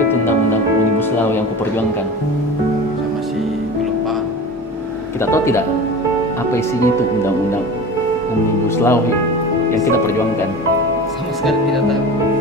apa itu undang-undang Omnibus Law yang kuperjuangkan? Saya masih belum paham. Kita tahu tidak apa isinya itu undang-undang Omnibus Law yang kita perjuangkan? Sama sekali tidak tahu.